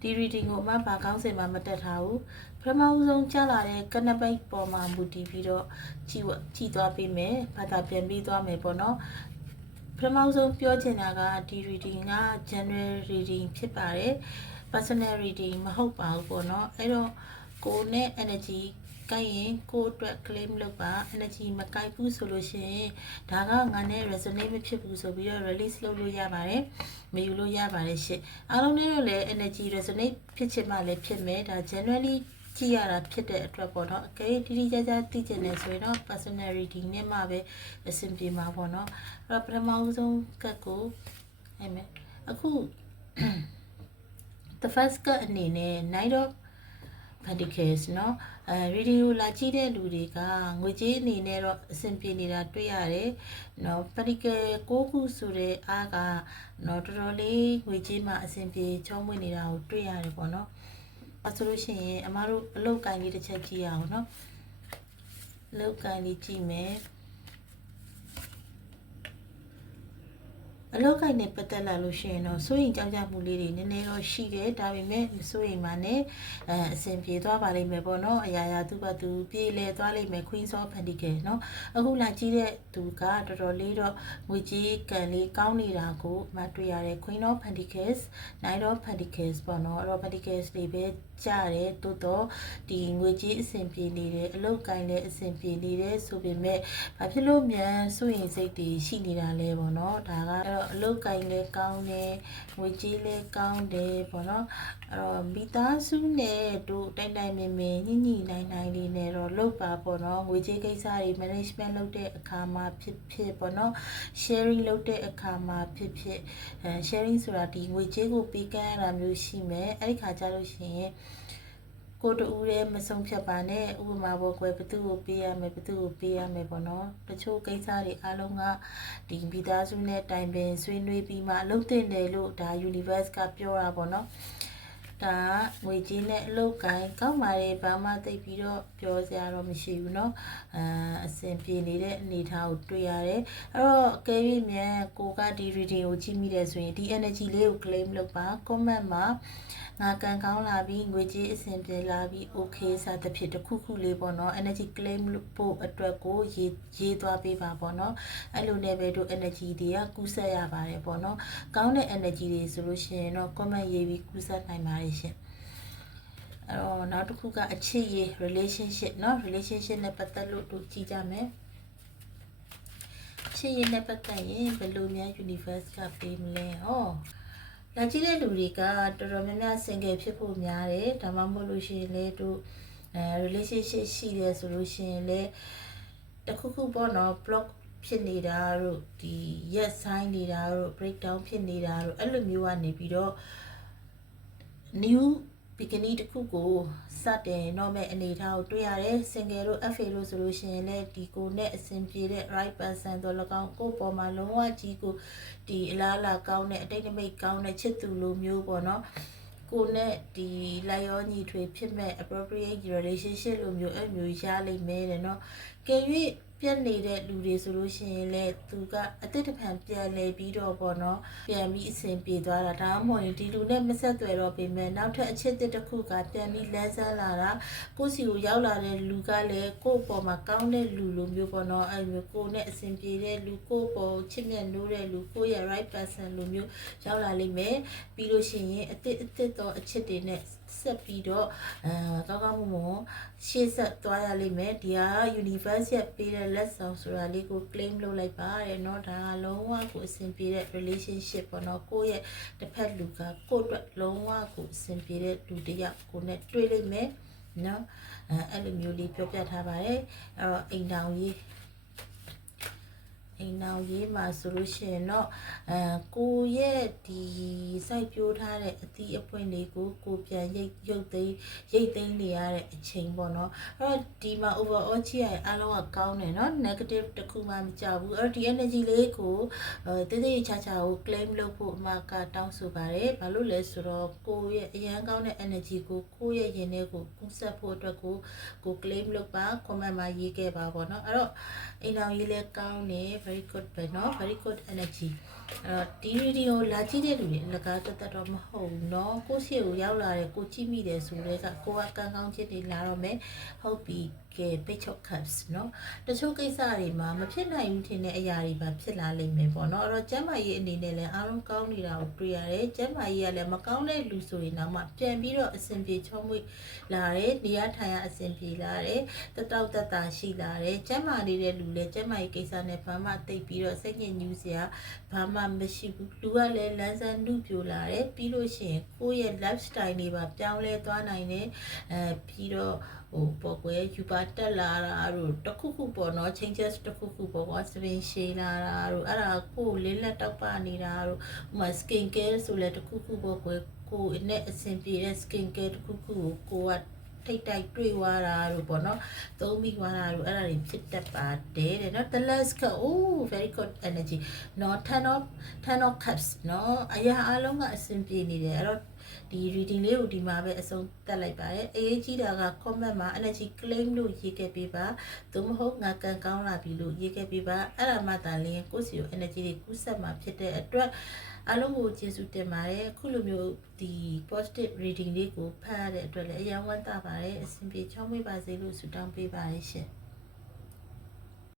ဒီ reading ကိုမှဘာကောင်းစင်မှမတက်ထားဘူးပထမဆုံးကြားလာတဲ့ကနပိတ်ပေါ်မှာမူတည်ပြီးတော့ကြည့်သွားပေးမယ်ဘာသာပြန်ပြီးသွားမယ်ပေါ့နော်ပထမဆုံးပြောချင်တာကဒီ reading က general reading ဖြစ်ပါတယ် personal reading မဟုတ်ပါဘူးပေါ့နော်အဲ့တော့ကိုနဲ့ energy ကိုက်ရင်ကိုအတွက် claim လုပ်ပါ energy မကိုက်ဘူးဆိုလို့ရှိရင်ဒါကငါနဲ့ resonate မဖြစ်ဘူးဆိုပြီးတော့ release လုပ်လို့ရပါတယ်မယူလို့ရပါတယ်ရှင့်အားလုံးနဲ့တော့လည်း energy resonate ဖြစ်ချင်မှလည်းဖြစ်မယ်ဒါ generally ကြည့်ရတာဖြစ်တဲ့အတွက်ပေါ့နော်အကယ်တိတိကျကျသိချင်တယ်ဆိုရင်တော့ personal reading နဲ့မှပဲအဆင်ပြေမှာပေါ့နော်အဲ့တော့ပထမဆုံးကတ်ကိုအဲ့မယ်အခု the first ကတ်အနေနဲ့ night of Pentacles เนาะreading ကိုလာကြည့်တဲ့လူတွေကငွေကြေးအနေနဲ့တော့အဆင်ပြေနေတာတွေ့ရတယ်เนาะ Pentacle 6ခုဆိုတဲ့အားကเนาะတော်တော်လေးငွေကြေးမှာအဆင်ပြေချောမွေ့နေတာကိုတွေ့ရတယ်ပေါ့เนาะအဲဆိုလို့ရှိရင်အမားတို့အလုပ်ကိုင်းလေးတစ်ချက်ကြည့်ရအောင်เนาะအလုပ်ကိုင်းလေးကြည့်မယ်အလောက်ကိုင်းနဲ့ပတ်သက်လာလို့ရှိရင်တော့စိုးရင်ကြောက်ကြမှုလေးတွေနည်းနည်းတော့ရှိတယ်ဒါပေမဲ့မစိုးရင်မှနဲ့အဆင်ပြေသွားပါလိမ့်မယ်ပေါ့နော်အရာရာသူ့ဘာသူပြေးလဲသွားလိမ့်မယ် Queen of Pentacles เนาะအခုလာကြည့်တဲ့သူကတော်တော်လေးတော့ငွေကြေးကံလေးကောင်းနေတာကိုမှတွေ့ရတယ် Queen of Pentacles Knight of Pentacles ပေါ့နော်အဲ့တော့ Pentacles တွေပဲကြားတယ်တိုးတော့ဒီငွေကြေးအဆင်ပြေနေတယ်အလောက်ကိုင်းလည်းအဆင်ပြေနေတယ်ဆိုပေမဲ့ဘာဖြစ်လို့မြန်စိုးရင်စိတ်တွေရှိနေတာလဲပေါ့နော်ဒါကအဲ့တော့အလုပ်ကိုင်းလည်းကောင်းတယ်ငွေကြေးလည်းကောင်းတယ်ပေါ့နော်အဲ့တော့မိသားစုနဲ့တို့တိုင်တိုင်မင်မင်ညှိညှိနိုင်နိုင်လေးနဲ့တော့လုပ်ပါပေါ့နော်ငွေကြေးကိစ္စတွေ management လုပ်တဲ့အခါမှာဖြစ်ပေါ့နော် sharing လုပ်တဲ့အခါမှာဖြစ်sharing ဆိုတာဒီငွေကြေးကိုပေးကမ်းရတာမျိုးရှိမယ်အဲ့ဒီခါကျလို့ရှိရင်ကိုတူဦးလည်းမဆုံးဖြတ်ပါနဲ့ဥပမာပေါ့ကွယ်ဘသူ့ကိုပေးရမယ်ဘသူ့ကိုပေးရမယ်ပေါ့နော်တချို့ကိစ္စတွေအားလုံးကဒီမိသားစုနဲ့တိုင်ပင်ဆွေးနွေးပြီးမှလုပ်တင်တယ်လို့ဒါ universe ကပြောတာပေါ့နော်ဒါငွေကြေးနဲ့အလုပ်ကိုင်းကောက်ပါလေဘာမှသိပြီးတော့ပြောစရာတော့မရှိဘူးเนาะအဆင်ပြေနေတဲ့အနေအထားကိုတွေ့ရတယ်အဲ့တော့အကယ်၍မြန်ကိုကဒီ reading ကိုကြည့်မိတယ်ဆိုရင်ဒီ energy လေးကို claim လုပ်ပါ comment မှာငါကန်ကောင်းလာပြီးငွေကြေးအဆင်ပြေလာပြီး okay စသဖြင့်တစ်ခုခုလေးပေါ့နော် energy claim ဖို့အတွက်ကိုရေးသွားပေးပါပေါ့နော်အဲ့လိုနဲ့ပဲတို့ energy တွေကကူးဆက်ရပါတယ်ပေါ့နော်ကောင်းတဲ့ energy တွေဆိုလို့ရှိရင်တော့ comment ရေးပြီးကူးဆက်နိုင်ပါတယ်ရှင်အဲ့တော့နောက်တစ်ခုကအချစ်ရေး relationship เนาะ relationship နဲ့ပတ်သက်လို့တို့ကြည့်ကြမယ်ချစ်ရေးနဲ့ပတ်သက်ရင်ဘယ်လိုများ universe ကပေးမလဲဟောလာကြည့်တဲ့လူတွေကတော်တော်များများ single ဖြစ်ဖို့များတယ်ဒါမှမဟုတ်လို့ရှိရင်လေတို့relationship ရှိတယ်ဆိုလို့ရှိရင်လေတခုခုပေါ့နော် block ဖြစ်နေတာတို့ဒီ yes sign နေတာတို့ breakdown ဖြစ်နေတာတို့အဲ့လိုမျိုးကနေပြီးတော့ new beginning တခုကိုစတင်တော့မဲ့အနေအထားကိုတွေ့ရတယ် single တို့ FA တို့ဆိုလို့ရှိရင်လည်းဒီကိုနဲ့အဆင်ပြေတဲ့ right person တို့၎င်းကိုပေါ်မှာလုံးဝကြီးကိုဒီအလားအလာကောင်းတဲ့အတိတ်နမိတ်ကောင်းတဲ့ချစ်သူလိုမျိုးပေါ့နော်ကိုနဲ့ဒီလိုက်ရောညီထွေဖြစ်မဲ့ appropriate relationship လိုမျိုးအဲ့မျိုးရလိမ့်မယ်တဲ့နော်ကဲ၍ပြတ်နေတဲ့လူတွေဆိုလို့ရှိရင်လည်းသူကအတိတ်တဖန်ပြန်လဲပြီးတော့ပေါ့နော်ပြန်ပြီးအဆင်ပြေသွားတာဒါမှမဟုတ်ရင်ဒီလူနဲ့မဆက်သွယ်တော့ပေမဲ့နောက်ထပ်အချစ်တစ်ခုကပြန်ပြီးလန်းဆန်းလာတာကိုယ့်စီကိုရောက်လာတဲ့လူကလည်းကိုယ့်ပေါ်မှာကောင်းတဲ့လူလိုမျိုးပေါ့နော်အဲ့မျိုးကိုနဲ့အဆင်ပြေတဲ့လူကိုယ့်ပေါ်ချစ်မြတ်နိုးတဲ့လူကိုယ့်ရဲ့ right person လိုမျိုးရောက်လာလိမ့်မယ်ပြီးလို့ရှိရင်အစ်စ်တော့အချစ်တွေနဲ့ဆက်ပြီးတော့ကောင်းကောင်းမွန်ရှေ့ဆက်သွားရလိမ့်မယ်ဒီဟာ universe ရဲ့ပေးတဲ့လက်ဆောင်ဆိုတာလေးကို claim လုပ်လိုက်ပါတဲ့เนาะဒါကလုံးဝကိုအဆင်ပြေတဲ့ relationship ပေါ့เนาะကိုယ့်ရဲ့တစ်ဖက်လူကကိုယ့်အတွက်လုံးဝကိုအဆင်ပြေတဲ့လူတစ်ယောက်ကိုနဲ့တွေ့လိမ့်မယ်เนาะအဲ့လိုမျိုးလေးပြောပြထားပါတယ်အဲ့တော့အိမ်တောင်ရေးမှာဆိုလို့ရှိရင်တော့ကိုရဲ့ဒီစိုက်ပျိုးထားတဲ့အသီးအပွင့်တွေကိုကိုပြန်ရိတ်သိမ်းနေရတဲ့အချိန်ပေါ့နော်အဲ့တော့ဒီမှာ overall ကြည့်ရရင်အားလုံးကကောင်းတယ်နော် negative တခုမှမကြောက်ဘူးအဲ့တော့ဒီ energy လေးကိုတေးသေးချာချာကို claim လုပ်ဖို့အမကတောင်းဆိုပါတယ်ဘာလို့လဲဆိုတော့ကိုရဲ့အရန်ကောင်းတဲ့ energy ကိုကိုရဲ့ရင်ထဲကိုကူးဆက်ဖို့အတွက်ကို claim လုပ်ပါ comment မှာရေးခဲ့ပါပေါ့နော်အဲ့တော့အိမ်တော်ရေးလဲကောင်းတယ် very good ပဲเนาะ very good energy ဒီဗီဒီယိုလာကြည့်တဲ့လူတွေအလကားတက်တော့မဟုတ်ဘူးเนาะကိုရှိကိုရောက်လာတယ်ကိုကြည့်မိတယ်ဆိုတော့ကိုကကန်းကောင်းချစ်တွေလာတော့မယ်ဟုတ်ပြီကဲ picture cups เนาะတချို့ကိစ္စတွေမှာမဖြစ်နိုင်ဘူးထင်တဲ့အရာတွေပါဖြစ်လာလိမ့်မယ်ပေါ့เนาะအဲ့တော့ကျမ်းမာရေးအနေနဲ့လည်းအားလုံးကောင်းနေတာကိုတွေ့ရတယ်ကျမ်းမာရေးကလည်းမကောင်းတဲ့လူဆိုရင်တော့မှပြန်ပြီးတော့အဆင်ပြေချောမွေ့လာတယ်နေရာထိုင်ရအဆင်ပြေလာတယ်တက်တောက်တက်တာရှိလာတယ်ကျမ်းမာနေတဲ့လူလည်းကျမ်းမာရေးကိစ္စနဲ့ဘာမှတိတ်ပြီးတော့စိတ်ညစ်ညူးစရာဘာမှမရှိဘူးလူကလည်းလန်းဆန်းနှုတ်ပြလာတယ်ပြီးလို့ရှိရင်ကိုယ့်ရဲ့ lifestyle တွေပါပြောင်းလဲသွားနိုင်တယ်ပြီးတော့ပေါ်ကွယ်ယူပါတက်လာတာတို့တခုခုပေါ့နော် changes တခုခုပေါ့ကွာစပင်ရှည်လာတာတို့အဲ့ဒါကိုယ်လေးလက်တောက်ပနေတာတို့ဥမာ skin care ဆိုလဲတခုခုပေါ့ကွယ်ကိုယ်နဲ့အဆင်ပြေတဲ့ skin care တခုခုကိုကထိတ်တိုက်တွေ့သွားတာတို့ပေါ့နော်သုံးပြီးသွားတာတို့အဲ့ဒါတွေဖြစ်တတ်ပါတယ်တဲ့နော် the last cup oh very good energy နော် 10 of cups နော်အရာအလုံးကအဆင်ပြေနေတယ်အဲ့တော့ဒီ reading လေးကိုဒီမှာပဲအဆုံးသတ်လိုက်ပါတယ်အရေးကြီးတာက comment မှာ energy claim လို့ရေးခဲ့ပေးပါသို့မဟုတ်ငါကန်ကောင်းလာပြီလို့ရေးခဲ့ပေးပါအဲ့ဒါမှသာလျှင်ကိုယ့်စီကို energy တွေကူးဆက်မှာဖြစ်တဲ့အတွက်အားလုံးကိုကျေးဇူးတင်ပါတယ်အခုလိုမျိုးဒီ positive reading လေးကိုဖတ်ရတဲ့အတွက်လည်းအယံဝမ်းသာပါတယ်အဆင်ပြေချောင်းမေးပါစေလို့ဆုတောင်းပေးပါတယ်ရှင်